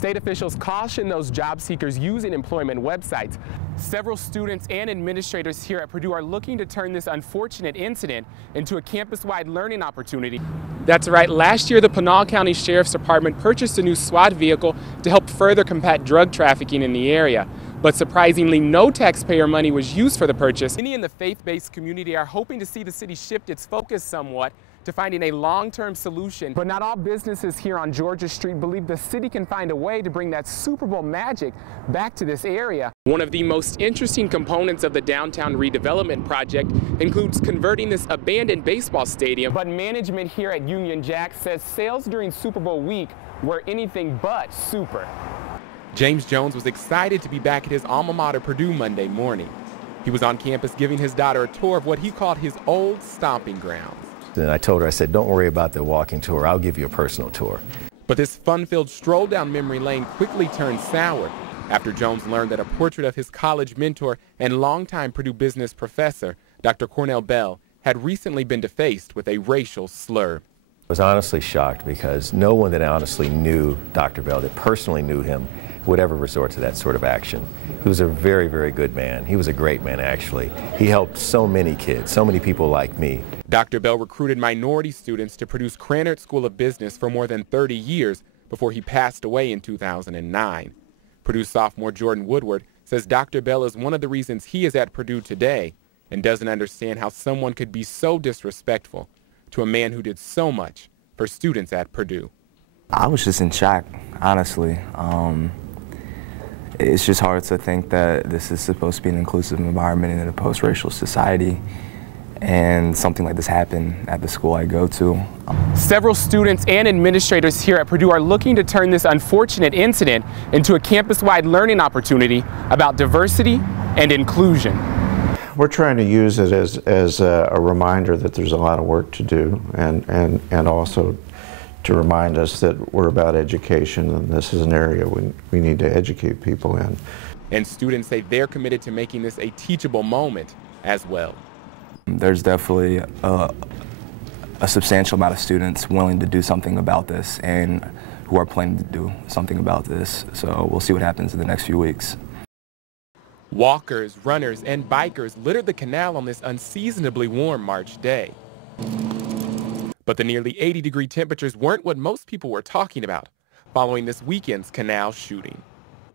State officials caution those job seekers using employment websites. Several students and administrators here at Purdue are looking to turn this unfortunate incident into a campus-wide learning opportunity. That's right. Last year, the Pinal County Sheriff's Department purchased a new SWAT vehicle to help further combat drug trafficking in the area. But surprisingly, no taxpayer money was used for the purchase. Many in the faith-based community are hoping to see the city shift its focus somewhat to finding a long-term solution. But not all businesses here on Georgia Street believe the city can find a way to bring that Super Bowl magic back to this area. One of the most interesting components of the downtown redevelopment project includes converting this abandoned baseball stadium. But management here at Union Jack says sales during Super Bowl week were anything but super. James Jones was excited to be back at his alma mater, Purdue, Monday morning. He was on campus giving his daughter a tour of what he called his old stomping grounds. And I told her, I said, don't worry about the walking tour, I'll give you a personal tour. But this fun-filled stroll down memory lane quickly turned sour after Jones learned that a portrait of his college mentor and longtime Purdue business professor, Dr. Cornell Bell, had recently been defaced with a racial slur. I was honestly shocked because no one that honestly knew Dr. Bell, that personally knew him, would ever resort to that sort of action. He was a very, very good man. He was a great man, actually. He helped so many kids, so many people like me. Dr. Bell recruited minority students to Purdue's Krannert School of Business for more than 30 years before he passed away in 2009. Purdue sophomore Jordan Woodward says Dr. Bell is one of the reasons he is at Purdue today and doesn't understand how someone could be so disrespectful to a man who did so much for students at Purdue. I was just in shock, honestly. It's just hard to think that this is supposed to be an inclusive environment in a post-racial society, and something like this happened at the school I go to. Several students and administrators here at Purdue are looking to turn this unfortunate incident into a campus-wide learning opportunity about diversity and inclusion. We're trying to use it as a reminder that there's a lot of work to do, and also to remind us that we're about education, and this is an area we need to educate people in. And students say they're committed to making this a teachable moment as well. There's definitely a substantial amount of students willing to do something about this and who are planning to do something about this. So we'll see what happens in the next few weeks. Walkers, runners, and bikers littered the canal on this unseasonably warm March day. But the nearly 80-degree temperatures weren't what most people were talking about following this weekend's canal shooting.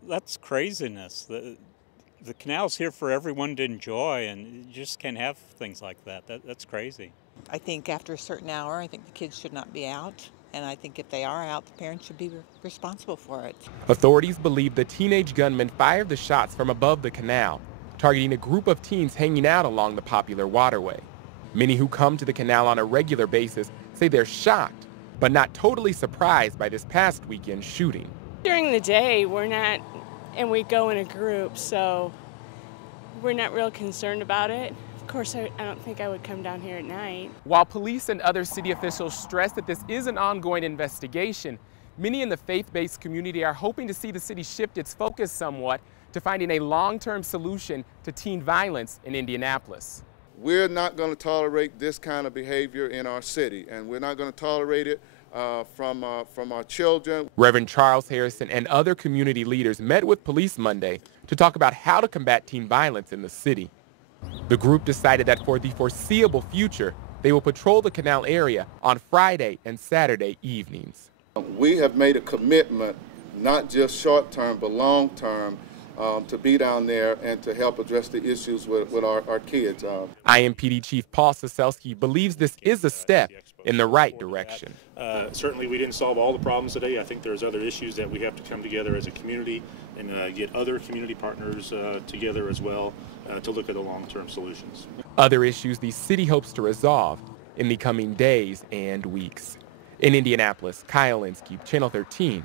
That's craziness. The canal's here for everyone to enjoy, and you just can't have things like that. That's crazy. I think after a certain hour, I think the kids should not be out. And I think if they are out, the parents should be responsible for it. Authorities believe the teenage gunman fired the shots from above the canal, targeting a group of teens hanging out along the popular waterway. Many who come to the canal on a regular basis say they're shocked, but not totally surprised by this past weekend shooting. During the day, we're not, and we go in a group, so we're not real concerned about it. Of course, I don't think I would come down here at night. While police and other city officials stress that this is an ongoing investigation, many in the faith-based community are hoping to see the city shift its focus somewhat to finding a long-term solution to teen violence in Indianapolis. We're not going to tolerate this kind of behavior in our city, and we're not going to tolerate it from our children. Reverend Charles Harrison and other community leaders met with police Monday to talk about how to combat teen violence in the city. The group decided that for the foreseeable future, they will patrol the canal area on Friday and Saturday evenings. We have made a commitment, not just short-term, but long-term, to be down there and to help address the issues with our kids. IMPD Chief Paul Soselski believes this is a step in the right direction. Certainly we didn't solve all the problems today. I think there's other issues that we have to come together as a community and get other community partners together as well to look at the long-term solutions. Other issues the city hopes to resolve in the coming days and weeks. In Indianapolis, Kyle Inskeep, Channel 13